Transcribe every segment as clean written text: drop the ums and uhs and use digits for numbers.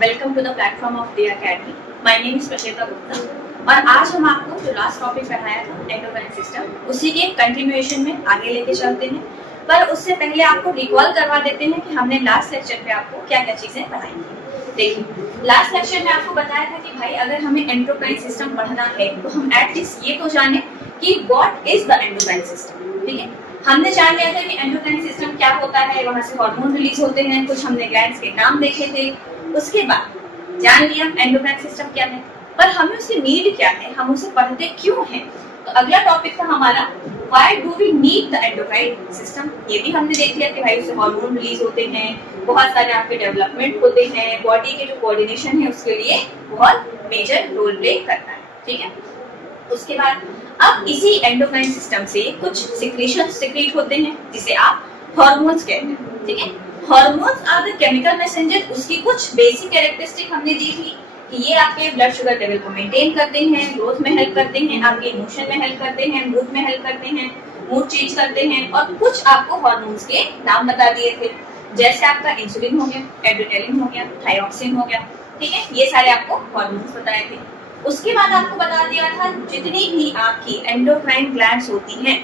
Welcome to the platform of the academy. My name is Pracheta Gupta और आज हम आपको जो लास्ट टॉपिक पढ़ाया था एंडोक्राइन सिस्टम, उसी के कंटिन्यूएशन में आगे लेके चलते हैं। पर उससे पहले आपको रिकॉल करवा देते हैं कि हमने लास्ट लेक्चर पे आपको क्या क्या चीजें पढ़ाई थी। देखिए, लास्ट लेक्चर में आपको बताया था कि भाई अगर हमें एंडोक्राइन सिस्टम पढ़ना है तो हम एटलीस्ट ये तो जाने कि what is the endocrine system. ठीक है, हमने जान लिया था कि एंडोक्राइन सिस्टम क्या होता है, वहां से हार्मोन रिलीज होते हैं, कुछ हमने ग्लैंड्स के नाम देखे थे। उसके बाद जान लिया एंडोक्राइन सिस्टम क्या है, पर हमें उसे नीड क्या है, हम उसे पढ़ते क्यों हैं। तो अगला टॉपिक था हमारा why do we need the endocrine system. ये भी हमने देख लिया कि भाई उससे हार्मोन रिलीज होते हैं, बहुत सारे आपके डेवलपमेंट होते हैं, बॉडी के जो कोऑर्डिनेशन है उसके लिए बहुत मेजर रोल प्ले करता है। ठीक है, उसके बाद अब इसी एंडोक्राइन सिस्टम से कुछ सिक्रीशन सिक्रीट होते हैं जिसे आप हार्मोन्स कहते हैं। ठीक है, hormones are the chemical messenger. उसकी कुछ बेसिक कैरेक्टरिस्टिक हमने दी थी कि ये आपके ब्लड शुगर लेवल को मेंटेन करते हैं, ग्रोथ में हेल्प करते हैं, आपके इमोशन में हेल्प करते हैं, मूड में हेल्प करते हैं, मूड चेंज करते हैं। और कुछ आपको हार्मोन्स के नाम बता दिए थे, जैसे आपका इंसुलिन हो गया, एड्रेनालिन हो गया, थायरॉक्सिन हो गया। ठीक है, ये सारे आपको हार्मोन्स बताए थे। उसके बाद आपको बता दिया था जितनी भी आपकी एंडोक्राइन ग्लैंड्स होती हैं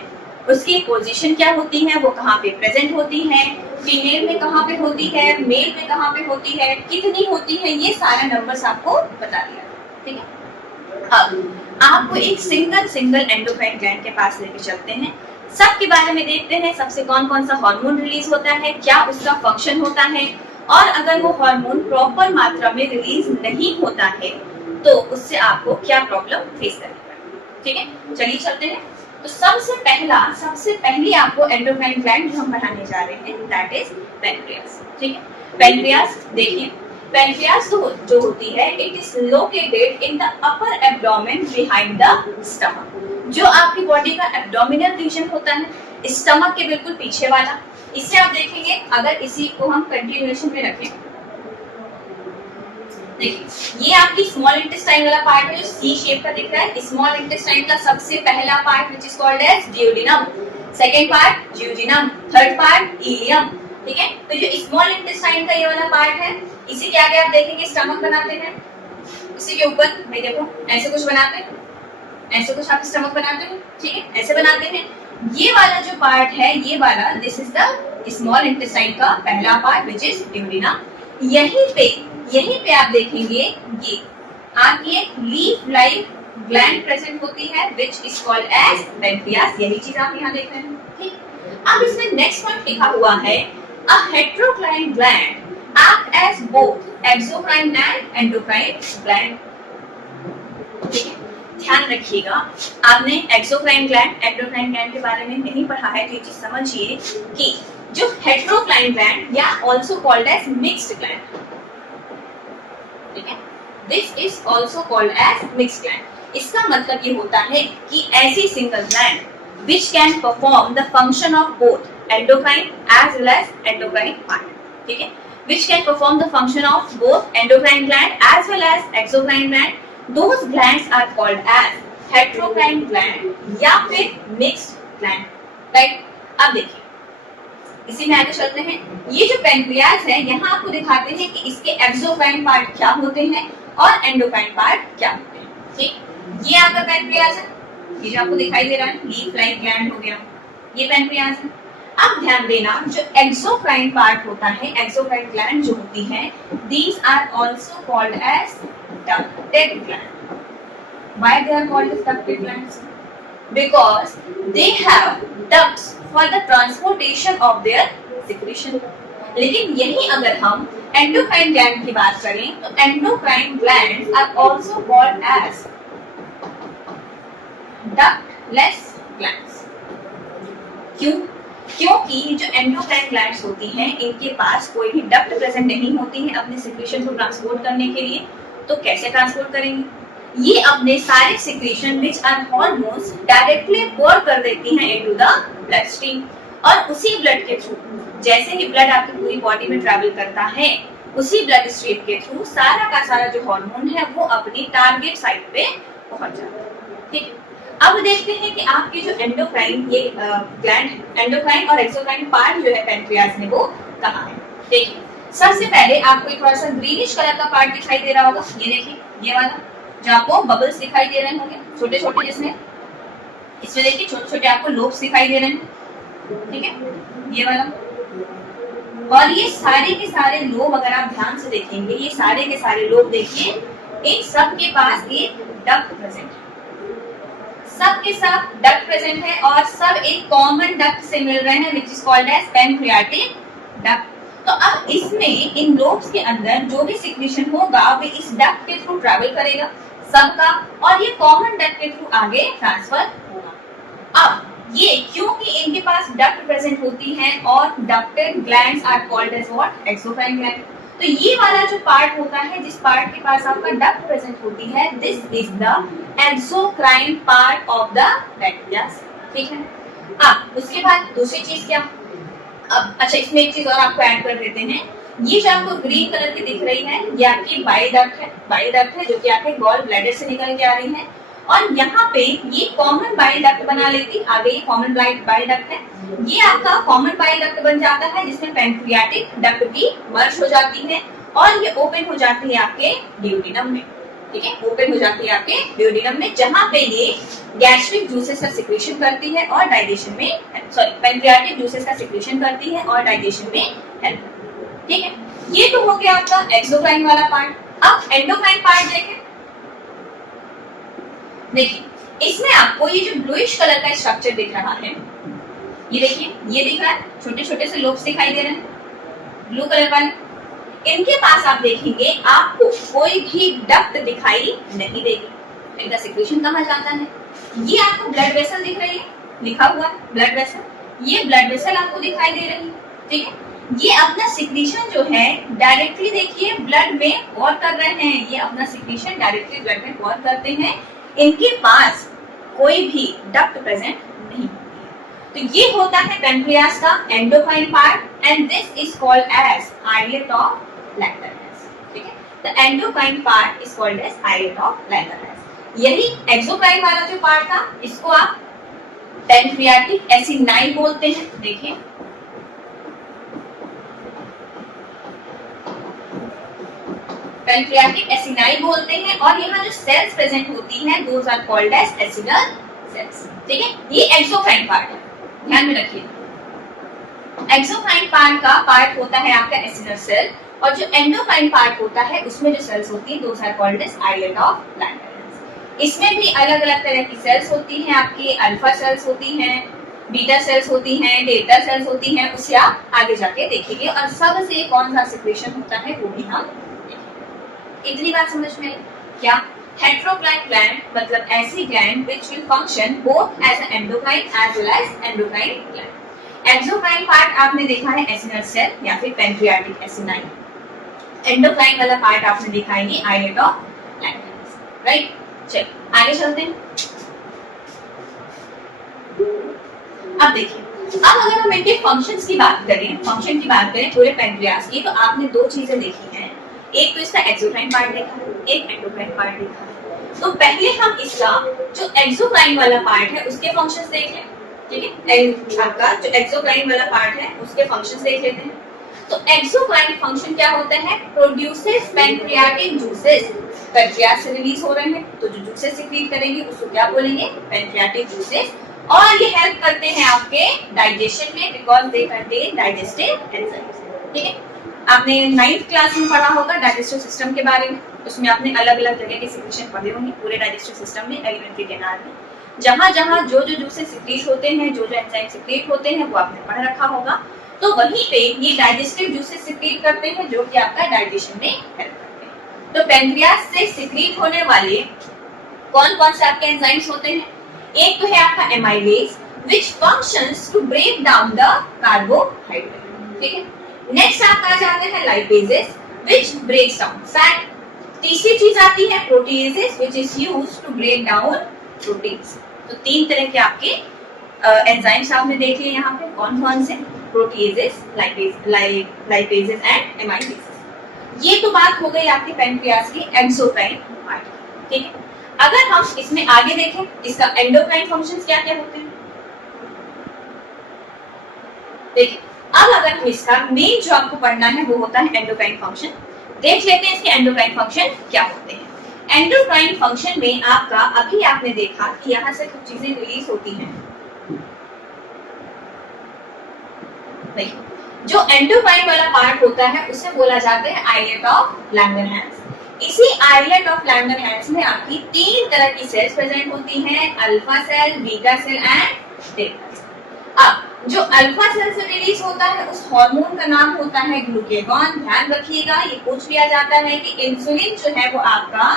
उसकी पोजीशन क्या होती है, वो कहाँ पे प्रेजेंट होती है, फीमेल में कहाँ पे होती है, मेल में कहाँ पे होती है, कितनी होती है, ये सारे नंबर्स आपको बता दिया। ठीक है, अब आपको एक सिंगल एंडोक्राइन ग्लैंड के पास लेके चलते हैं, सबके बारे में देखते हैं। सबसे कौन कौन सा हार्मोन रिलीज होता है, क्या उसका फंक्शन होता है, और अगर वो हार्मोन प्रॉपर मात्रा में रिलीज नहीं होता है तो उससे आपको क्या प्रॉब्लम फेस करनी पड़ेगी। ठीक है, चलिए चलते हैं। तो सबसे पहली आपको एंडोक्राइन ग्लैंड जो हम पढ़ाने जा रहे हैं दैट इज पैनक्रियास। ठीक है, पैनक्रियास देखिए, पैनक्रियास जो होती है it is located in the upper abdomen behind the stomach. जो आपकी बॉडी का एब्डोमिनल रीजन होता है, स्टमक के बिल्कुल पीछे वाला। इससे आप देखेंगे, अगर इसी को हम कंटिन्यूएशन में रखें, देखिए ये आपकी स्मॉल इंटेस्टाइन वाला पार्ट है जो सी शेप का दिख रहा है। स्मॉल इंटेस्टाइन का सबसे पहला part which is called as duodenum, second part jejunum, third part ileum. ठीक है, तो जो स्मॉल इंटेस्टाइन का ये वाला पार्ट है, इसी के आगे आप देखेंगे स्टमक बनाते हैं। इसी के ऊपर भाई देखो ऐसे कुछ बनाते हैं, ऐसे कुछ आप स्टमक बनाते हैं। ठीक है, ऐसे बनाते हैं। ये वाला जो पार्ट है, ये वाला this is the small intestine का पहला पार्ट व्हिच इज ड्यूडेनम। यहीं पे आप देखेंगे ये आपकी एक लीफ लाइक ग्लैंड प्रेजेंट होती है which is called as pancreas. यही चीज आप यहाँ देख रहे हैं। ठीक, अब इसमें नेक्स्ट पॉइंट लिखा हुआ है a heterocrine gland act as both exocrine and endocrine gland. ठीक है, ध्यान रखिएगा, आपने एक्सोक्राइन ग्लैंड एंडोक्राइन ग्लैंड के बारे में नहीं पढ़ा है, तो ये चीज समझिए कि जो हेटेरोक्राइन ग्लैंड या also called as mixed gland, ठीक है, this is also called as mixed gland. इसका मतलब ये होता है कि ऐसी single gland which can perform the function of both endocrine as well as endocrine part. ठीक है, which can perform the function of both endocrine gland as well as exocrine gland, those glands are called as heterocrine gland या फिर mixed gland. Right, अब देखिए इसी में आगे चलते हैं। ये जो पैनक्रियास है, यहाँ आपको दिखाते हैं कि इसके एक्सोक्राइन पार्ट क्या होते हैं और एंडोक्राइन पार्ट क्या होते हैं। ठीक, ये आपका पैनक्रियास है, ये जो आपको दिखाई दे रहा है लीफ लाइक ग्लैंड हो गया, ये पैनक्रियास है। अब ध्यान देना, जो एक्सोक्राइन पार्ट होता है, एक्सोक्राइन ग्लैंड जो होती है, these are also called as ducted gland. Why they are called as ducted glands? Because they have ducts for the transportation of their secretion. लेकिन यही अगर हम एंडोक्राइन ग्लैंड की बात करें तो endocrine glands are also called as ductless glands. क्यों? क्योंकि जो एंडोक्राइन ग्लैंड्स होती हैं इनके पास कोई भी डक्ट प्रेजेंट नहीं होती है अपने सिक्रीशन को ट्रांसपोर्ट करने के लिए। तो कैसे ट्रांसपोर्ट करेंगे? ये अपने सारे secretion which are hormones directly pour कर देती हैं इनटू द ब्लड स्ट्रीम, और उसी ब्लड के थ्रू जैसे ही ब्लड आपकी पूरी बॉडी में ट्रैवल करता है, उसी ब्लड स्ट्रीम के थ्रू सारा का सारा जो हार्मोन है वो अपनी टारगेट साइट पे पहुंच जाता है। ठीक, अब देखते हैं कि आपके जो एंडोक्राइन ये ग्लैंड एंडोक्राइन और एक्सोक्राइन पार्ट जो है पैनक्रियास में वो कहाँ है। देखिए सबसे पहले आपको एक थोड़ा सा ग्रीनिश कलर का पार्ट दिखाई दे रहा होगा, ये देखिए ये वाला, जो आपको बबल्स दिखाई दे रहे होंगे छोटे छोटे, जिसमें इसमें देखिए छोटे छोटे आपको लोब्स दिखाई दे रहे हैं, ठीक है, ये वाला। और ये सारे के सारे लोब अगर आप ध्यान से देखेंगे, ये सारे के सारे लोब देखिए, इन सब के पास एक डक्ट प्रेजेंट है, सब के सब डक्ट प्रेजेंट है और सब एक कॉमन डक्ट से मिल रहे हैं, which is called as pancreatic duct. तो अब इसमें इन लोब्स के अंदर जो भी सिक्रीशन होगा वो इस डक्ट के थ्रू ट्रैवल करेगा सबका, और ये कॉमन डक्ट के थ्रू आगे ट्रांसफर होगा। अब ये क्योंकि इनके पास डक्ट प्रेजेंट होती है और ducted glands are called as what, exocrine gland. तो ये वाला जो पार्ट होता है, जिस पार्ट के पास आपका डक्ट प्रेजेंट होती है, this is the exocrine part of the pancreas, ठीक है। अब उसके बाद दूसरी चीज क्या, अब अच्छा इसमें एक चीज और आपको ऐड कर देते हैं, ये जो आपको ग्रीन कलर की दिख रही है ये आपकी बाइल डक्ट है, बाइल डक्ट है जो कि आपके गॉल ब्लैडर से निकल के आ रही है, और यहाँ पे ये कॉमन बाइल डक्ट बना लेती, आगे ये कॉमन बाइल डक्ट है, ये आपका कॉमन बाइल डक्ट बन जाता है जिसमें पैनक्रियाटिक डक्ट भी मर्ज हो जाती है और ये ओपन हो जाती है आपके ड्यूडेनम में, ठीक है, ओपन हो जाती है आपके ड्यूडेनम में, जहां पे ये गैस्ट्रिक जूसेस का सिक्रीशन करती है और डाइजेशन में, सॉरी पैनक्रियाटिक जूसेस का सिक्रीशन करती है और डाइजेशन में हेल्प, ठीक है। ये तो हो गया आपका एक्सोक्राइन वाला पार्ट। अब एंडोक्राइन पार्ट देखें, देखिए इसमें आपको ये जो ब्लूइश कलर का स्ट्रक्चर दिख रहा है, ये देखिए ये दिख रहा है, छोटे छोटे से लोब्स दिखाई दे रहे हैं ब्लू कलर वाले, इनके पास आप देखेंगे आपको कोई भी डक्ट दिखाई नहीं देगी, इनका सिक्रीशन कहाँ जाता है, ये आपको ब्लड वेसल दिख रही है, लिखा हुआ है ब्लड वेसल, ये ब्लड वेसल आपको दिखाई दे रही है, ठीक है। ये अपना सिक्रीशन जो है डायरेक्टली देखिए ब्लड में वॉर कर रहे हैं, ये अपना सिक्रीशन डायरेक्टली ब्लड में वॉर करते हैं, इनके पास कोई भी डक्ट प्रेजेंट नहीं। तो ये होता है पैनक्रियास का endocrine part and this is called as islet of Langerhans, ठीक है। The endocrine part is called as islet of Langerhans. यही एक्सोक्राइन वाला जो पार्ट था, इसको आप पैनक्रियाटिक एसिनाई बोलते हैं, देखिए पैनक्रियाटिक एसिनाई बोलते हैं, और यहाँ जो सेल्स प्रेजेंट होती हैं those are called as acinar cells, ठीक है। ये एक्सोक्राइन पार्ट है, ध्यान में रखिए, एक्सोक्राइन पार्ट का पार्ट होता है आपका एसिनल सेल, और जो एंडोक्राइन पार्ट होता है उसमें जो सेल्स होती हैं those are called as islet of Langerhans. इसमें भी अलग अलग तरह की सेल्स होती हैं, आपकी अल्फा सेल्स होती हैं, बीटा सेल्स होती हैं, डेल्टा सेल्स होती हैं, उसे आप आगे जाके देखेंगे, और सबसे कौन सा सिक्रीशन होता है वो भी हम, इतनी बात समझ में आई क्या। हेटेरोक्राइन ग्लैंड मतलब ऐसी gland which will function both as an endocrine as well as endocrine gland। Exocrine part आपने देखा है एसिनल सेल या फिर पैनक्रियाटिक एसिनाई, एंडोक्राइन वाला पार्ट आपने देखा है ये आइलेट ऑफ लैंगरहैंस, राइट। चलिए आगे चलते हैं। अब देखिए, अब अगर हम इनके फंक्शंस की बात करें, फंक्शन की बात करें पूरे पैनक्रियास की, तो आपने दो चीजें देखी हैं, एक तो इसका एक्सोक्राइन पार्ट देखा है, एक एंडोक्राइन पार्ट देखा है। तो पहले हम इसका जो एक्सोक्राइन वाला पार्ट है उसके फंक्शंस देख लें, ठीक है। आपका जो एक्सोक्राइन वाला पार्ट है उसके फंक्शंस देख लेते हैं। तो एक्सोक्राइन फंक्शन क्या होता है, प्रोड्यूसेस पैनक्रियाटिक जूसेस, पैनक्रियास से रिलीज हो रहे हैं तो जो जूसेस सिक्रीट करेंगे उसको क्या बोलेंगे, पैनक्रियाटिक जूसेस, और ये हेल्प करते हैं आपके डाइजेशन में because they contain digestive enzymes, ठीक है। आपने 9th क्लास में पढ़ा होगा डाइजेस्टिव सिस्टम के बारे में, उसमें आपने अलग अलग जगह के सिक्रीशन पढ़े होंगे पूरे डाइजेस्टिव सिस्टम में, एलिमेंट्री कैनाल में, जहां जहां जो जो जूसेस सिक्रीट होते हैं, जो जो एंजाइम सिक्रीट होते हैं वो आपने पढ़ रखा होगा। तो वहीं पे ये डाइजेस्टिव जूसेस सिक्रीट करते हैं जो कि आपका डाइजेशन में हेल्प करते हैं। तो पैनक्रियास से सिक्रीट होने वाले कौन कौन से आपके एंजाइम्स होते हैं, एक तो है आपका amylase which functions to break down the carbohydrate, ठीक है। नेक्स्ट आपका आ जाते हैं lipases which breaks down fat, तीसरी चीज आती है proteases which is used to break down proteins. तो तीन तरह के आपके एंजाइम्स आपने देख लिए यहाँ पे, कौन कौन से, प्रोटीएजेस, लाइपेजेस एंड एमाइलेजेस। ये तो बात हो गई आपके पैनक्रियास की एक्सोक्राइन पार्ट, ठीक है। अगर हम इसमें आगे देखें इसका एंडोक्राइन फंक्शंस क्या क्या होते हैं, देखिए अब अगर हम इसका मेन जो आपको पढ़ना है वो होता है एंडोक्राइन फंक्शन। देख लेते हैं इसके एंडोक्राइन फंक्शन क्या होते हैं। एंडोक्राइन फंक्शन में आपका अभी आपने देखा कि यहाँ से कुछ चीजें रिलीज होती हैं। जो एंडोक्राइन वाला पार्ट होता है उसे बोला जाता है आइलेट ऑफ लैंगरहैंस। इसी आइलेट ऑफ लैंगरहैंस में आपकी 3 तरह की सेल्स प्रेजेंट होती हैं, alpha cell, beta cell and delta cell. अब जो अल्फा सेल से रिलीज होता है उस हार्मोन का नाम होता है ग्लूकेगॉन। ध्यान रखिएगा, ये पूछ लिया जाता है कि इंसुलिन जो है वो आपका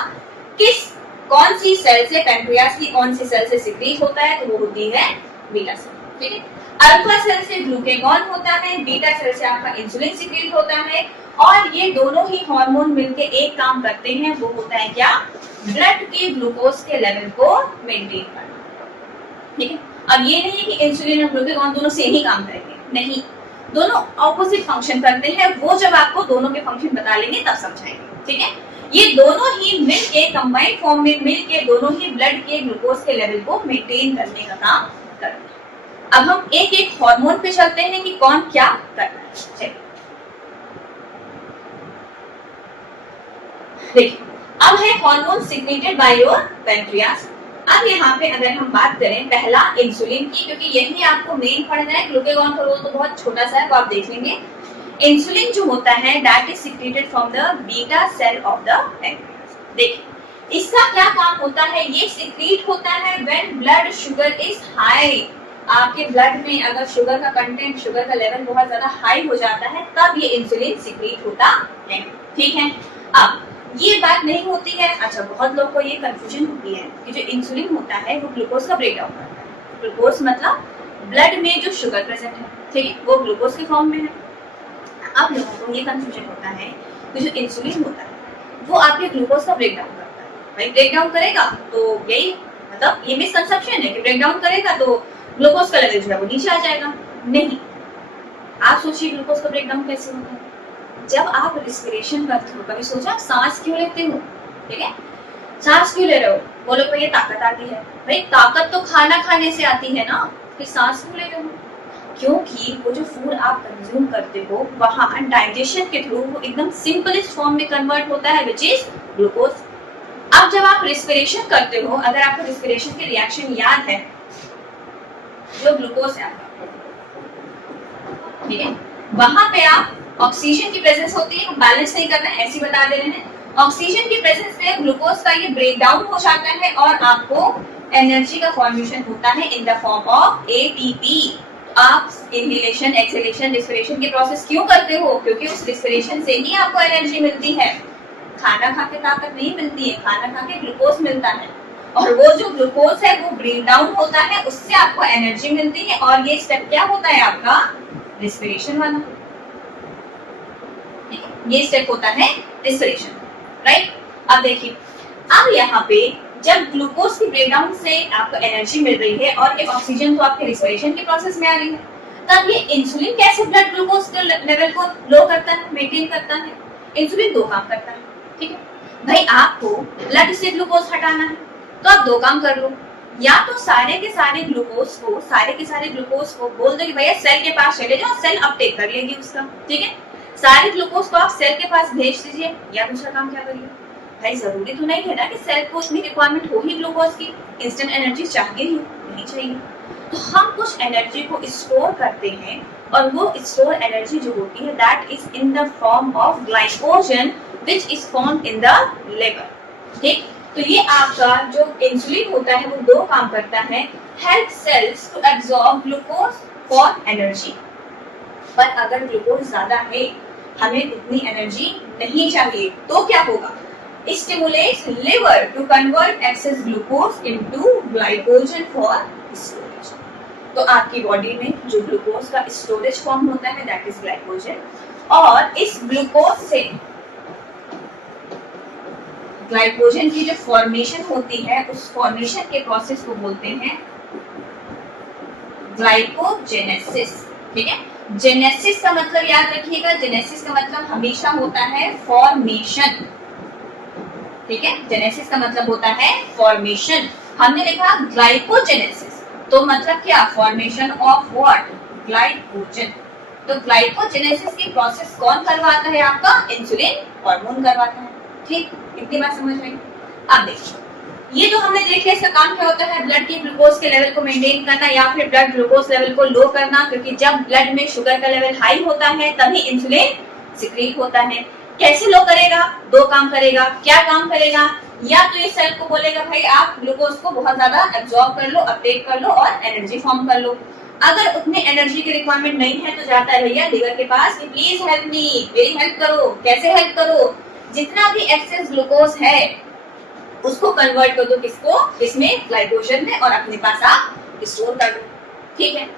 कौन सी सेल से, पैंक्रियास की कौन सी सेल से सिक्रीट होता है, तो वो होती है बीटा सेल। ठीक है, अल्फा सेल से ग्लूकेगॉन होता है, बीटा सेल से आपका इंसुलिन सिक्रीट होता है, और ये दोनों ही हार्मोन मिलकर एक काम करते हैं, वो होता है क्या, ब्लड के ग्लूकोज के लेवल को मेंटेन करना। ठीक है, अब ये नहीं है कि इंसुलिन और ग्लूकेगॉन दोनों सेम ही काम करेंगे, नहीं, दोनों ऑपोजिट फंक्शन करते हैं। वो जब आपको दोनों के फंक्शन बता लेंगे तब समझाएंगे। ठीक है, ये दोनों ही मिलके कंबाइंड फॉर्म में मिलके दोनों ही ब्लड के ग्लूकोज के लेवल को मेंटेन करने का काम करते हैं। अब हम एक एक हार्मोन पे चलते हैं कि कौन क्या करता है। चलिए देखिए, अब है hormone secreted by your pancreas. अब यहाँ पे अगर हम बात करें पहला इंसुलिन की, क्योंकि यही आपको मेन पढ़ना है, ग्लूकेगॉन का रोल तो बहुत छोटा सा है, तो आप देख लेंगे। इंसुलिन जो होता है that is secreted from the beta cell of the pancreas. देखिए इसका क्या काम होता है, ये सिक्रीट होता है when blood sugar is high. आपके ब्लड में अगर शुगर का कंटेंट, शुगर का लेवल बहुत ज्यादा हाई हो जाता है तब ये इंसुलिन सिक्रीट होता है। ठीक है, अब ये बात नहीं होती है, अच्छा बहुत लोगों को ये कंफ्यूजन होती है कि जो इंसुलिन होता है वो ग्लूकोज का ब्रेकडाउन करता है। ग्लूकोज मतलब ब्लड में जो शुगर प्रेजेंट है, ठीक है, वो ग्लूकोज के फॉर्म में है। अब लोगों को ये कंफ्यूजन होता है कि जो इंसुलिन होता है वो आपके ग्लूकोज का ब्रेकडाउन करता है। भाई ब्रेकडाउन करेगा तो यही मतलब ये मिसकंसेप्शन है कि ब्रेकडाउन करेगा तो ग्लूकोज का लेवल जो है वो नीचे आ जाएगा। नहीं, आप सोचिए ग्लूकोज का ब्रेकडाउन कैसे होता है। जब आप रिस्पिरेशन करते हो, कभी सोचा आप सांस क्यों लेते हो, ठीक है, सांस क्यों ले रहे हो, बोलो भैया ताकत आती है। भाई ताकत तो खाना खाने से आती है ना, फिर सांस क्यों ले रहे हो, क्योंकि वो जो फूड आप कंज्यूम करते हो वहां डाइजेशन के थ्रू वो एकदम सिंपलेस्ट फॉर्म में कन्वर्ट होता है, विच इज ग्लूकोज। अब जब आप रिस्पिरेशन करते हो, अगर आपको रिस्पिरेशन के रिएक्शन याद है, जो ग्लूकोज है आपका, ठीक है, वहां पे आप ऑक्सीजन की प्रेजेंस होती है, बैलेंस नहीं कर रहे हैं, ऐसे बता दे रहे हैं। ऑक्सीजन की प्रेजेंस में ग्लूकोज का ये ब्रेक डाउन हो जाता है और आपको एनर्जी का फॉर्मेशन होता है in the form of ATP. आप इनहेलेशन, एक्सहेलेशन, रिस्पिरेशन की प्रोसेस क्यों करते हो, क्योंकि उस रिस्पिरेशन से ही आपको एनर्जी मिलती है। खाना खा के ताकत नहीं मिलती है, खाना खा के ग्लूकोज मिलता है, और वो जो ग्लूकोज है वो ब्रेक डाउन होता है, उससे आपको एनर्जी मिलती है, और ये स्टेप क्या होता है आपका, रिस्पिरेशन वाला। ये स्टेप होता है रिस्पिरेशन, राइट। अब देखिए, अब यहाँ पे जब ग्लूकोज की ब्रेकडाउन से आपको एनर्जी मिल रही है और ये ऑक्सीजन तो आपके रिस्पिरेशन के प्रोसेस में आ रही है, तब ये इंसुलिन कैसे ब्लड ग्लूकोज के लेवल को लो करता है, मेंटेन करता है। इंसुलिन 2 काम करता है, ठीक है भाई, आपको ब्लड से ग्लूकोज हटाना है तो आप 2 काम कर लो, या तो सारे के सारे ग्लूकोज को बोल दो कि भैया सेल के पास चले जाओ, सेल अपटेक कर लेगी उसका, ठीक है, सारे ग्लूकोज को आप सेल के पास भेज दीजिए। या दूसरा काम क्या करिए, भाई जरूरी तो नहीं है ना कि सेल को उतनी रिक्वायरमेंट हो ही ग्लूकोज की, इंस्टेंट एनर्जी चाहिए ही नहीं चाहिए, तो हम कुछ एनर्जी को स्टोर करते हैं, और वो स्टोर एनर्जी जो होती है that is in the form of glycogen which is formed in the liver. ठीक, तो ये आपका जो इंसुलिन होता है वो 2 काम करता है, help cells to absorb glucose for energy. पर अगर ग्लूकोज ज्यादा है, हमें उतनी एनर्जी नहीं चाहिए, तो क्या होगा, stimulates liver to convert excess glucose into glycogen for storage. तो आपकी बॉडी में जो ग्लूकोज का स्टोरेज फॉर्म होता है दैट इज ग्लाइकोजन, और इस ग्लूकोज से ग्लाइकोजन की जो फॉर्मेशन होती है उस फॉर्मेशन के प्रोसेस को बोलते हैं ग्लाइकोजेनेसिस। ठीक है, जेनेसिस का मतलब याद रखिएगा, जेनेसिस का मतलब हमेशा होता है फॉर्मेशन, ठीक है, जेनेसिस का मतलब होता है फॉर्मेशन। हमने लिखा ग्लाइकोजेनेसिस, तो मतलब क्या, फॉर्मेशन ऑफ व्हाट, ग्लाइकोजन। तो ग्लाइकोजेनेसिस की प्रोसेस कौन करवाता है? आपका इंसुलिन हार्मोन करवाता है। ठीक, इतनी बात समझ में? अब देखिए, ये जो हमने देख लिया, इसका काम क्या होता है? ब्लड के ग्लूकोज के लेवल को मेंटेन करना या फिर ब्लड ग्लूकोज लेवल को लो करना, क्योंकि जब ब्लड में शुगर का लेवल हाई होता है तभी इंसुलिन सिक्रीट होता है। कैसे लो करेगा? दो काम करेगा। क्या काम करेगा? या तो इस सेल को बोलेगा भाई आप ग्लूकोज को बहुत ज्यादा एब्जॉर्ब कर लो, अपटेक कर लो और एनर्जी फॉर्म कर लो। अगर उतनी एनर्जी की रिक्वायरमेंट नहीं है तो जाता है भैया लीवर के पास कि प्लीज हेल्प मी, मेरी हेल्प करो। कैसे हेल्प करो? जितना भी एक्सेस ग्लूकोज है उसको कन्वर्ट कर दो किसको? इसमें ग्लाइकोजन में, और अपने पास आप स्टोर कर दो। ठीक है,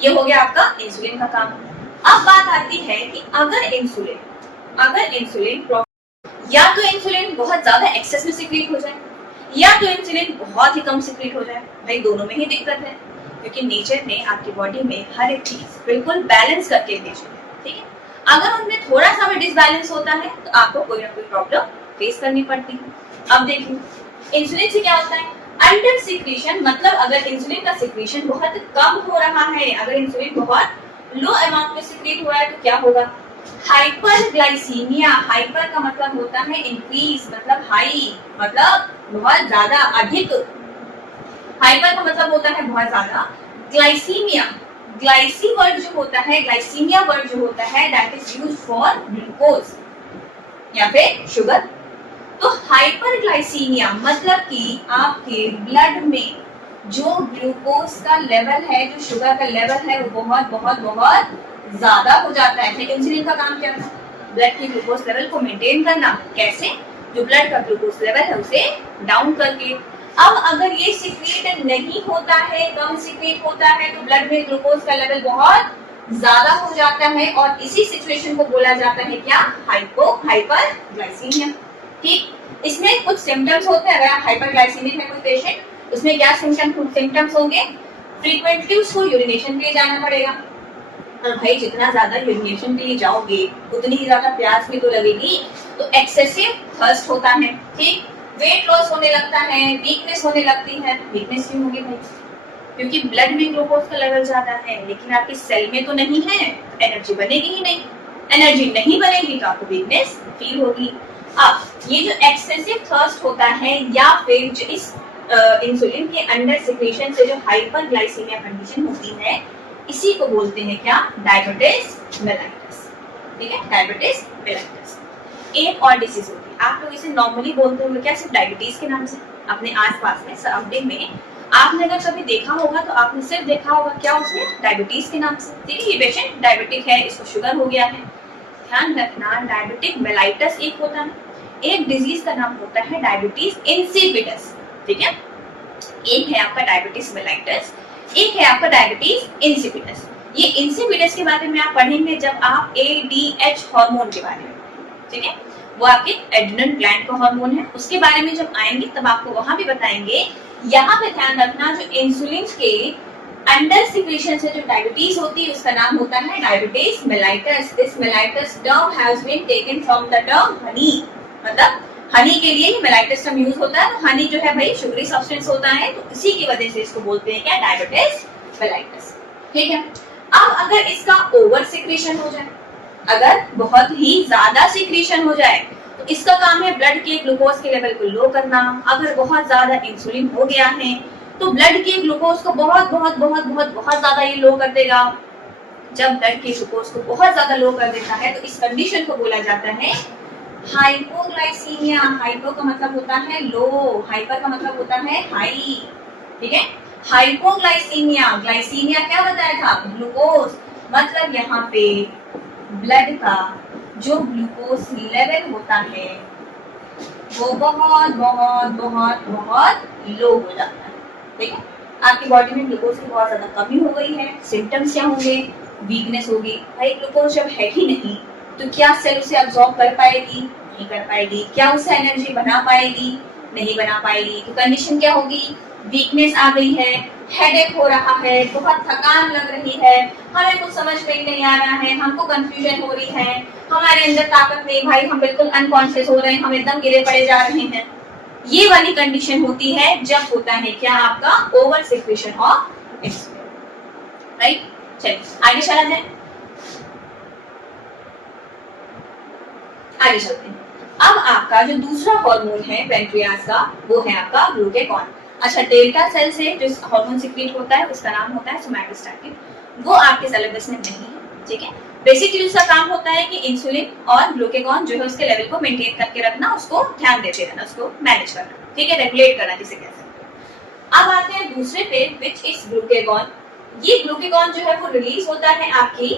ये हो गया आपका इंसुलिन का काम। अब बात आती है कि अगर इंसुलिन या तो इंसुलिन बहुत ज्यादा एक्सेस में सिक्रीट हो जाए या तो इंसुलिन बहुत ही कम सिक्रीट हो जाए, भाई दोनों में ही दिक्कत है, क्योंकि नेचर ने आपकी बॉडी में हर एक चीज बिल्कुल बैलेंस करके भेजी है। ठीक है, अगर उनमें थोड़ा सा भी डिसबैलेंस होता है तो आपको कोई ना कोई प्रॉब्लम फेस करनी पड़ती है। अब देखिए, इंसुलिन से क्या होता है? अंडर सिक्रीशन, मतलब अगर इंसुलिन का सिक्रीशन बहुत कम हो रहा है, अगर इंसुलिन बहुत लो अमाउंट में सिक्रीट हो रहा है तो क्या होगा? हाइपरग्लाइसीमिया। हाइपर का मतलब होता है इंक्रीज, मतलब हाई, मतलब बहुत ज्यादा, अधिक। हाइपर का मतलब होता है बहुत ज्यादा। ग्लाइसीमिया, ग्लाइसी वर्ड जो होता है, ग्लाइसीमिया वर्ड जो होता है, that is used for glucose या फिर शुगर। तो हाइपरग्लाइसीमिया मतलब कि आपके ब्लड में जो ग्लूकोज का लेवल है, जो शुगर का लेवल है, वो बहुत बहुत बहुत ज्यादा हो जाता है। इंसुलिन का काम क्या है? ब्लड की ग्लूकोज लेवल को मेंटेन करना। कैसे? जो ब्लड का ग्लूकोज लेवल है उसे डाउन करके। अब अगर ये सिक्रीट नहीं होता है, कम सिक्रीट होता है, तो ब्लड में ग्लूकोज का लेवल बहुत ज्यादा हो जाता है और इसी सिचुएशन को बोला जाता है क्या? हाइपरग्लाइसीमिया। ठीक, इसमें कुछ सिम्टम्स होते हैं। अगर आप हाइपरग्लाइसीमिक है कोई पेशेंट, उसमें क्या सिम्टम्स होंगे? फ्रीक्वेंटली उसको यूरिनेशन के लिए जाना पड़ेगा। भाई जितना ज्यादा यूरिनेशन के लिए जाओगे उतनी ही ज्यादा प्यास भी तो लगेगी, तो एक्सेसिव थर्स्ट होता है। ठीक, वेट लॉस होने लगता है, वीकनेस होने लगती है। वीकनेस क्यों होगी भाई? क्योंकि ब्लड में ग्लूकोज का लेवल ज्यादा है लेकिन आपके सेल में तो नहीं है, एनर्जी बनेगी ही नहीं। एनर्जी नहीं बनेगी तो आपको वीकनेस फील होगी। अब ये जो एक्सेसिव थर्स्ट होता है या फिर जो इस इंसुलिन के अंडर सिक्रीशन से जो हाइपरग्लाइसीमिया कंडीशन होती है, इसी को बोलते हैं क्या? Diabetes mellitus. ठीक है, डायबिटीज मेलाइटस। एक और डिसीज होती है, आप लोग इसे नॉर्मली बोलते होंगे क्या? सिर्फ डायबिटीज के नाम से। अपने आसपास में, सराउंडिंग में आपने अगर कभी देखा होगा तो आपने सिर्फ देखा होगा क्या? उसने डायबिटीज के नाम से। ठीक है, ये पेशेंट डायबिटिक है, इसको शुगर हो गया है। ध्यान रखना, डायबिटिक मेलाइटस एक होता है, एक डिजीज का नाम होता है डायबिटीज इंसिपिडस। ठीक है, एक है आपका डायबिटीज मेलाइटस, एक है आपका डायबिटीज इंसिपिडस। ये इंसिपिडस के बारे में आप पढ़ेंगे जब आप ADH हार्मोन के बारे में। ठीक है, वो आपके एड्रिनल ग्लैंड का हार्मोन है, उसके बारे में जब आएंगे तब आपको वहां भी बताएंगे। यहाँ पे ध्यान रखना, जो इंसुलिन के अंडर सिक्रीशन से जो डायबिटीज होती है उसका नाम होता है diabetes mellitus. This mellitus term has been taken from the term honey, मतलब हनी के लिए ही मेलाइटस का यूज होता है। तो हनी जो है भाई शुगरी सब्सटेंस होता है, तो इसी की वजह से इसको बोलते हैं क्या? Diabetes mellitus. ठीक है, अब अगर इसका ओवर सिक्रीशन हो जाए, अगर बहुत ही ज्यादा सिक्रीशन हो जाए, तो इसका काम है ब्लड के ग्लूकोज के लेवल को लो करना। अगर बहुत ज्यादा इंसुलिन हो गया है तो ब्लड के ग्लूकोज को बहुत बहुत बहुत बहुत बहुत ज्यादा ये लो कर देगा। जब ब्लड के ग्लूकोज को बहुत ज्यादा लो कर देता है तो इस कंडीशन को बोला जाता है हाइपोग्लाइसीमिया। हाइपो का मतलब होता है लो, हाइपर का मतलब होता है हाई। ठीक है, हाइपोग्लाइसीमिया, ग्लाइसीमिया क्या बताया था? ग्लूकोज, मतलब यहाँ पे ब्लड का जो ग्लूकोज लेवल होता है वो बहुत बहुत बहुत बहुत लो हो जाता है। ठीक है, आपकी बॉडी में ग्लूकोज की बहुत ज्यादा कमी हो गई है, सिम्टम्स क्या होंगे? वीकनेस होगी। भाई ग्लूकोज जब है ही नहीं तो क्या सेल उसे अब्सॉर्ब कर पाएगी? नहीं कर पाएगी। क्या उसे एनर्जी बना पाएगी? नहीं बना पाएगी। तो कंडीशन क्या होगी? वीकनेस आ गई है, हेडेक हो रहा है, बहुत थकान लग रही है, हमें कुछ समझ में नहीं आ रहा है, हमको कंफ्यूजन हो रही है, हमारे अंदर ताकत नहीं भाई, हम बिल्कुल अनकॉन्शियस हो रहे हैं, हम एकदम गिरे पड़े जा रहे हैं। ये वाली कंडीशन होती है जब होता है क्या? आपका over secretion of insulin. Right, चलिए आगे चला जाए। आगे चलते हैं। अब आपका जो दूसरा हार्मोन है पेनक्रियास का वो है आपका ग्लूकेगॉन। अच्छा, डेल्टा सेल से जो हार्मोन सिक्रीट होता है उसका नाम होता है सोमैटोस्टैटिन। वो आपके सिलेबस में नहीं है, ठीक है। बेसिकली उसका काम होता है कि इंसुलिन और ग्लूकेगॉन जो है उसके लेवल को मेंटेन करके रखना, उसको ध्यान देते रहना, उसको मैनेज करना, ठीक है, रेगुलेट करना जिसे कह सकते हैं। अब आते हैं दूसरे पे, विच इज ग्लूकेगॉन। ये ग्लूकेगॉन जो है वो रिलीज होता है आपकी,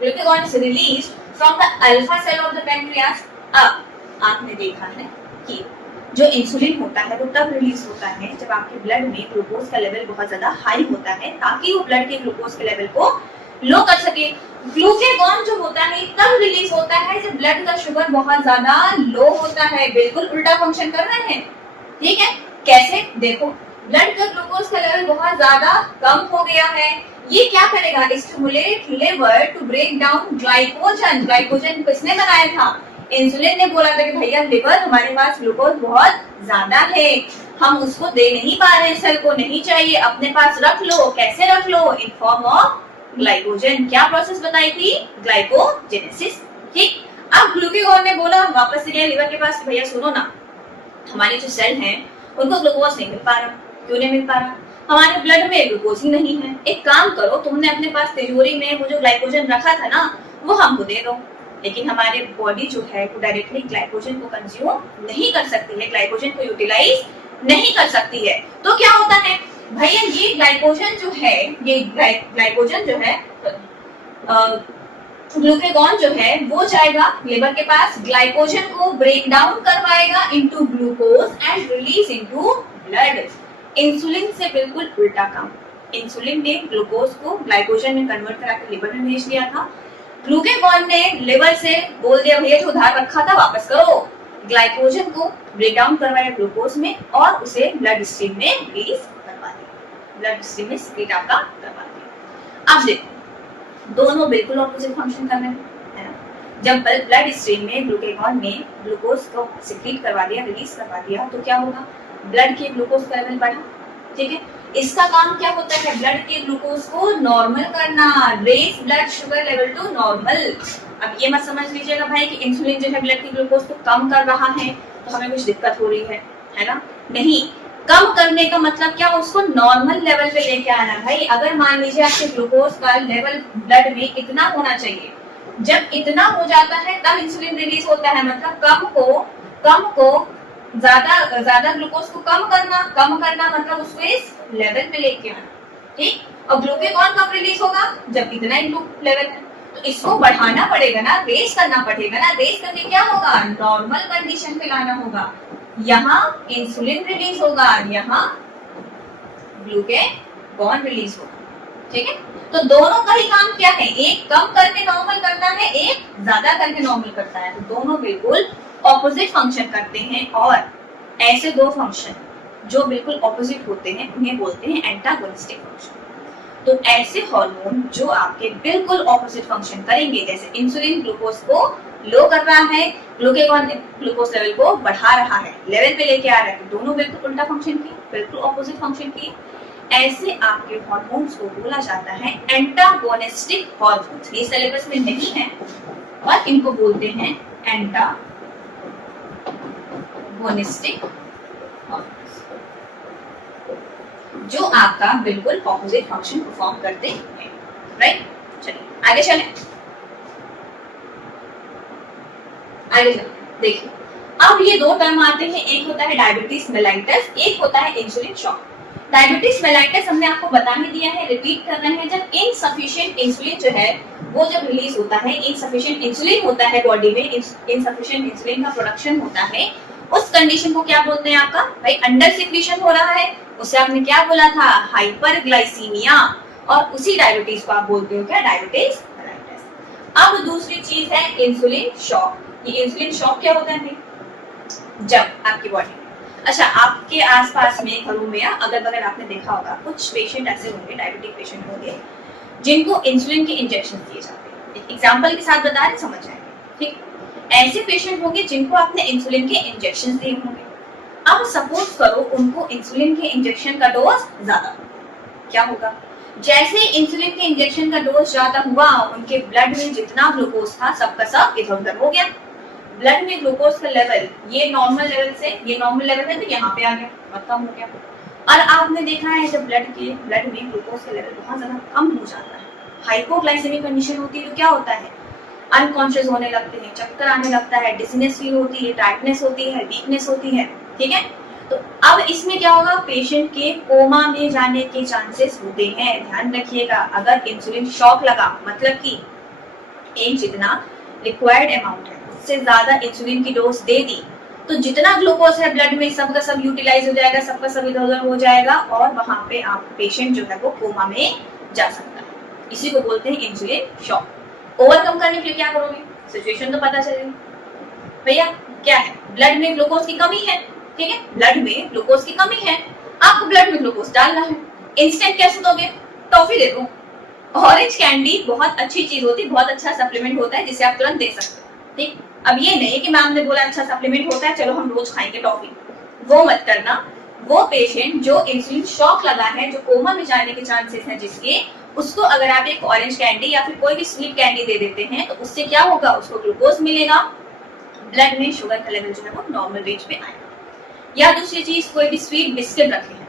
glucagon is release from the alpha cell of the pancreas. अब आपने देखा है कि जो इंसुलिन होता है वो तब रिलीज होता है जब आपके ब्लड में ग्लूकोज का लेवल बहुत ज्यादा हाई होता है, ताकि वो ब्लड के ग्लूकोज के लेवल को लो कर सके। ग्लूकेगॉन जो होता है तब रिलीज होता है जब ब्लड का शुगर बहुत ज्यादा लो होता है। बिल्कुल उल्टा फंक्शन कर रहे हैं, ठीक है। कैसे? देखो, ब्लड का ग्लूकोज का लेवल बहुत ज्यादा कम हो गया है, ये क्या करेगा? Stimulate liver to break down glycogen. Glycogen किसने बनाया था? इंसुलिन ने बोला था कि भैया लिवर हमारे पास ग्लूकोज बहुत ज्यादा है, हम उसको दे नहीं पा रहे, सेल को नहीं चाहिए, अपने पास रख लो। कैसे रख लो? In form of glycogen. क्या प्रोसेस बताई थी? ग्लाइकोजेनेसिस, ठीक। अब ग्लूकेगॉन ने बोला वापस से गया लिवर के पास, भैया सुनो ना, हमारे जो सेल हैं उनको ग्लूकोज नहीं मिल पा रहा। क्यों नहीं मिल पा रहा? हमारे ब्लड में ग्लूकोज ही नहीं है। एक काम करो, तुमने अपने पास तिजोरी में वो जो ग्लाइकोजन रखा था ना, वो हमको दे दो। लेकिन हमारे बॉडी जो है वो डायरेक्टली ग्लाइकोजन को कंज्यूम नहीं कर सकती है, ग्लाइकोजन को यूटिलाइज नहीं कर सकती है। तो क्या होता है भैया, ये ग्लाइकोजन जो है, ये ग्लाइकोजन जो है, ग्लूकेगॉन जो है वो जाएगा लिवर के पास, ग्लाइकोजन को ब्रेक डाउन करवाएगा into glucose and release into blood. Insulin से बिल्कुल उल्टा काम। इंसुलिन ने ग्लूकोज को ग्लाइकोजन में कन्वर्ट करा के लिवर में भेज दिया था, ग्लूकेगॉन ने लिवर से बोल दिया भैया जो उधार रखा था वापस करो। ग्लाइकोजन को ब्रेक डाउन करवाया ग्लूकोज में और उसे ब्लड स्ट्रीम में रिलीज करवा दिया, ब्लड स्ट्रीम में सिक्रीट आपका करवा दिया। अब देखो, दोनों बिल्कुल ऑपोजिट फंक्शन कर रहे हैं, है ना। जब ब्लड स्ट्रीम में ग्लूकेगॉन ने ग्लूकोज को सिक्रीट करवा दिया, रिलीज करवा दिया, तो क्या होगा? ब्लड के ग्लूकोज का लेवल बढ़ा, ठीक है। इसका काम क्या होता है? ब्लड के ग्लूकोज को नॉर्मल करना, raise blood sugar level to normal. अब ये मत समझ लीजिएगा भाई कि इंसुलिन जो है ब्लड के ग्लूकोज को कम कर रहा है तो हमें कुछ दिक्कत हो रही है ना। नहीं, कम करने का मतलब क्या? उसको नॉर्मल लेवल पे लेके आना। भाई अगर मान लीजिए आपके ग्लूकोज का लेवल ब्लड में इतना होना चाहिए, जब इतना हो जाता है तब इंसुलिन रिलीज होता है। मतलब कम को ज्यादा ग्लूकोज को कम करना मतलब उसको इस लेवल पे लेके आना, ठीक। और ग्लूकेगॉन कब रिलीज होगा? जब इतना ही लेवल है, तो इसको बढ़ाना पड़ेगा ना, रेस करना पड़ेगा ना। रेस करके क्या होगा? नॉर्मल कंडीशन पे लाना होगा। यहाँ इंसुलिन रिलीज होगा, यहाँ ग्लूकेगॉन रिलीज होगा, ठीक है। तो दोनों का ही काम क्या है? एक कम करके नॉर्मल करता है, एक ज्यादा करके नॉर्मल करता है। तो दोनों बिल्कुल ऑपोजिट फंक्शन करते हैं, और ऐसे दो फंक्शन जो बिल्कुल ऑपोजिट होते हैं उन्हें बोलते हैं एंटागोनिस्टिक फंक्शन। तो ऐसे हार्मोन जो आपके बिल्कुल ऑपोजिट फंक्शन करेंगे, जैसे इंसुलिन ग्लूकोज को लो कर रहा है, ग्लूकेगॉन ग्लूकोज लेवल को बढ़ा रहा है, लेवल पे लेके आ रहा है, दोनों बिल्कुल उल्टा फंक्शन किए, बिल्कुल ऑपोजिट फंक्शन किए। ऐसे आपके हार्मोन्स को बोला जाता है एंटागोनिस्टिक हार्मोन्स। ये सिलेबस में नहीं है और इनको बोलते हैं एंटागोनिस्टिक हार्मोन्स, जो आपका बिल्कुल ऑपोजिट फंक्शन परफॉर्म करते हैं, राइट। चलिए आगे चलें, देखिए अब ये दो टर्म आते हैं, एक होता है डायबिटीज मेलाइटस, एक होता है इंसुलिन शॉक। डायबिटीज मेलाइटस हमने आपको बता ही दिया है, रिपीट कर रहे हैं। जब इनसफिशिएंट इंसुलिन जो है वो जब रिलीज होता है, इनसफिशिएंट इंसुलिन होता है बॉडी में, इनसफिशिएंट इंसुलिन का प्रोडक्शन होता है, उस कंडीशन को क्या बोलते हैं आपका? भाई अंडर सिक्रीशन हो रहा है, उसे आपने क्या बोला था? हाइपरग्लाइसीमिया। और उसी डायबिटीज को आप बोलते हो क्या? Diabetes mellitus. अब दूसरी चीज है इंसुलिन शॉक। ये इंसुलिन शॉक क्या होता है? जब आपकी बॉडी, अच्छा आपके आसपास में घरों में या अगल बगल आपने देखा होगा कुछ पेशेंट ऐसे होंगे, डायबिटिक पेशेंट होंगे, जिनको इंसुलिन के इंजेक्शन दिए जाते हैं। एग्जांपल के साथ बता रहे, समझ आएंगे, ठीक। ऐसे पेशेंट होंगे जिनको आपने इंसुलिन के इंजेक्शन दिए होंगे। अब सपोज करो उनको इंसुलिन के इंजेक्शन का डोज ज्यादा, क्या होगा? जैसे इंसुलिन के इंजेक्शन का डोज ज्यादा हुआ, उनके ब्लड में जितना ग्लूकोज था सबका सब इधर उधर हो गया। ब्लड में ग्लूकोज का लेवल ये नॉर्मल लेवल से, ये नॉर्मल लेवल है तो यहाँ पे आ गया और कम हो गया। और आपने देखा है जब ब्लड में ग्लूकोज का लेवल बहुत ज्यादा कम हो जाता है, हाइपोग्लाइसेमिक कंडीशन होती है, तो क्या होता है, अनकॉन्शियस होने लगते हैं, चक्कर आने लगता है, डिजीनेस फील होती है, टाइटनेस होती है, वीकनेस होती है। ठीक है, तो अब इसमें क्या होगा, पेशेंट के कोमा में जाने के चांसेस होते हैं। ध्यान रखिएगा, अगर इंसुलिन शॉक लगा, मतलब कि एक जितना रिक्वायर्ड अमाउंट है उससे ज्यादा इंसुलिन की डोज दे दी, तो जितना ग्लूकोज है ब्लड में सबका सब यूटिलाइज हो जाएगा, सबका सब इधर उधर हो जाएगा और वहां पे आप पेशेंट जो है वो कोमा में जा सकता है। इसी को बोलते हैं इंसुलिन शॉक। ओवरकम करने के लिए क्या करोगे, सिचुएशन तो पता चलेगी भैया क्या है, ब्लड में ग्लूकोज की कमी है। ठीक है, ब्लड में ग्लूकोज की कमी है, आपको ब्लड में ग्लूकोज डालना है, इंस्टेंट कैसे दोगे, टॉफी दे दो। ऑरेंज कैंडी बहुत अच्छी चीज होती है, बहुत अच्छा सप्लीमेंट होता है जिसे आप तुरंत दे सकते हो। ठीक, अब ये नहीं कि मैम ने बोला अच्छा सप्लीमेंट होता है चलो हम रोज खाएंगे टॉफी, वो मत करना। वो पेशेंट जो इंसुलिन शॉक लगा है, जो कोमा में जाने के चांसेस हैं जिसके, उसको अगर आप एक ऑरेंज कैंडी या फिर कोई भी स्वीट कैंडी दे देते हैं तो उससे क्या होगा, उसको ग्लूकोज मिलेगा, ब्लड में शुगर का लेवल जो है वो नॉर्मल रेंज पे आएगा। या दूसरी चीज, कोई भी स्वीट बिस्किट रखे हैं,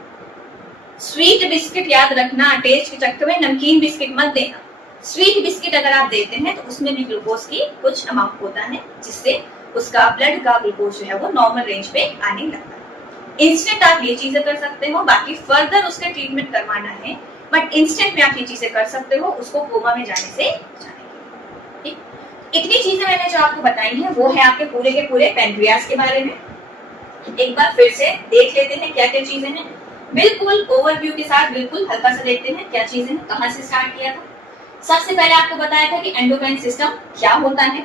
स्वीट बिस्किट याद रखना, टेस्ट के चक्कर में नमकीन बिस्किट मत देना। स्वीट बिस्किट अगर आप देते हैं तो उसमें भी ग्लूकोज की कुछ अमाउंट होता है जिससे उसका ब्लड का ग्लूकोज जो है वो नॉर्मल रेंज पे आने लगता है। इंस्टेंट आप ये चीजें कर सकते हो, बाकी फर्दर उसका ट्रीटमेंट करवाना है, बट इंस्टेंट में आप ये चीजें कर सकते हो उसको कोमा में जाने से बचाने के लिए। इतनी चीजें मैंने जो आपको बताई हैं वो है आपके पूरे के पूरे पैनक्रियास के बारे में। एक बार फिर से देख लेते हैं क्या क्या चीजें हैं, बिल्कुल ओवरव्यू के साथ, बिल्कुल हल्का सा देखते हैं क्या चीजें हैं, कहां से स्टार्ट किया था। सबसे पहले आपको बताया था कि एंडोक्राइन सिस्टम क्या होता है,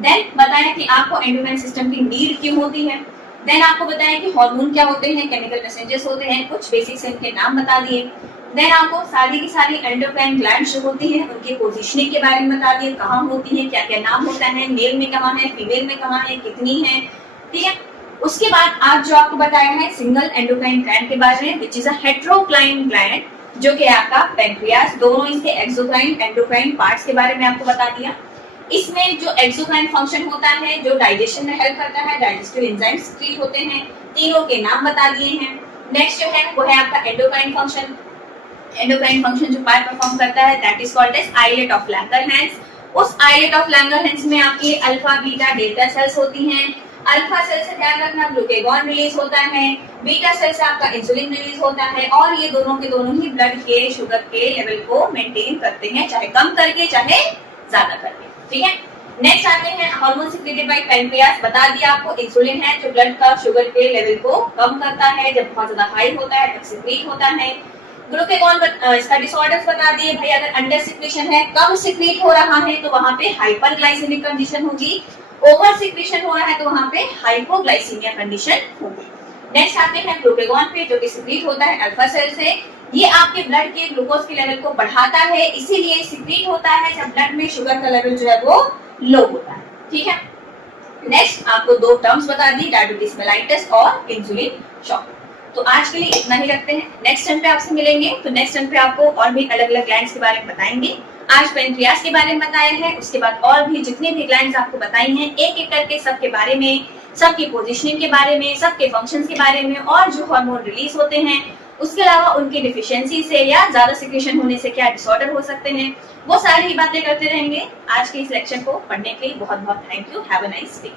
देन बताया कि आपको एंडोक्राइन सिस्टम की नीड क्यों होती है, देन आपको बताया कि हार्मोन क्या होते हैं, केमिकल मैसेंजर्स होते हैं, कुछ बेसिक्स इनके नाम बता दिए, देन आपको सारी की सारी एंडोक्राइन ग्लैंड्स जो होती हैं उनकी पोजीशनिंग के बारे में बता दिए, कहाँ होती है, क्या क्या नाम होता है, मेल में कहाँ है, फीमेल में कहाँ है, कितनी है। ठीक है, उसके बाद आज जो आपको बताया है सिंगल एंडोक्राइन ग्लैंड के बारे में, which is a heterocrine gland, जो कि आपका पैंक्रियास, दोनों इसके एक्सोक्राइन एंडोक्राइन पार्ट्स के बारे में आपको बता दिया। इसमें जो एक्सोक्राइन फंक्शन होता है जो डाइजेशन में हेल्प करता है, डाइजेस्टिव एंजाइम्स सक्रिय होते हैं, तीनों के नाम बता दिए हैं। नेक्स्ट जो है वो है आपका एंडोक्राइन फंक्शन। एंडोक्राइन फंक्शन जो पार्ट परफॉर्म करता है that is called as islet of Langerhans. उस आइलेट ऑफ लैंगरहैंस में आपकी अल्फा बीटा डेल्टा सेल्स होती हैं। अल्फा सेल से ध्यान रखना ग्लूकेगॉन रिलीज होता है, बीटा सेल से आपका इंसुलिन रिलीज होता है, और ये दोनों के दोनों ही ब्लड के शुगर के लेवल को मेंटेन करते हैं, चाहे कम करके चाहे ज्यादा करके। ठीक है, नेक्स्ट आते हैं हार्मोन सिक्रेटेड बाय पैंक्रियास। बता दिया आपको इंसुलिन है जो ब्लड का शुगर के लेवल को कम करता है, जब बहुत ज्यादा हाई होता है तब सिक्रीट होता है। ग्लूकेगॉन इसका डिसऑर्डर्स बता दिए, भाई अगर अंडर सिक्रीशन है, कम सिक्रीट हो रहा है तो वहां पे हाइपरग्लाइसेमिक कंडीशन होगी, ओवर सिक्रीशन हो रहा है तो वहां पे हाइपोग्लाइसीमिया कंडीशन होगी। नेक्स्ट आते हैं ग्लूकेगॉन पे जो कि सिक्रीट होता है अल्फा सेल से। ये आपके ब्लड के ग्लूकोज के लेवल को बढ़ाता है, इसीलिए सिक्रीट होता है जब ब्लड में शुगर का लेवल जो है वो लो होता है। ठीक है, नेक्स्ट आपको दो टर्म्स बता दी, डायबिटीज मेलाइटस और इंसुलिन शॉक। तो आज के लिए इतना ही रखते हैं, नेक्स्ट टाइम पे आपसे मिलेंगे तो नेक्स्ट टाइम पे आपको और भी अलग अलग ग्लैंड्स के बारे में बताएंगे। आज पैंक्रियास के बारे में बताया है, उसके बाद और भी जितने भी ग्लैंड्स आपको बताई हैं एक एक करके सबके बारे में, सबकी पोजीशनिंग के बारे में, सबके फंक्शंस के बारे में, और जो हार्मोन रिलीज होते हैं उसके अलावा उनकी डिफिशियंसी से या ज्यादा सिक्रेशन होने से क्या डिसऑर्डर हो सकते हैं, वो सारी बातें करते रहेंगे। आज के इस लेक्चर को पढ़ने के लिए बहुत बहुत thank you. Have a nice day.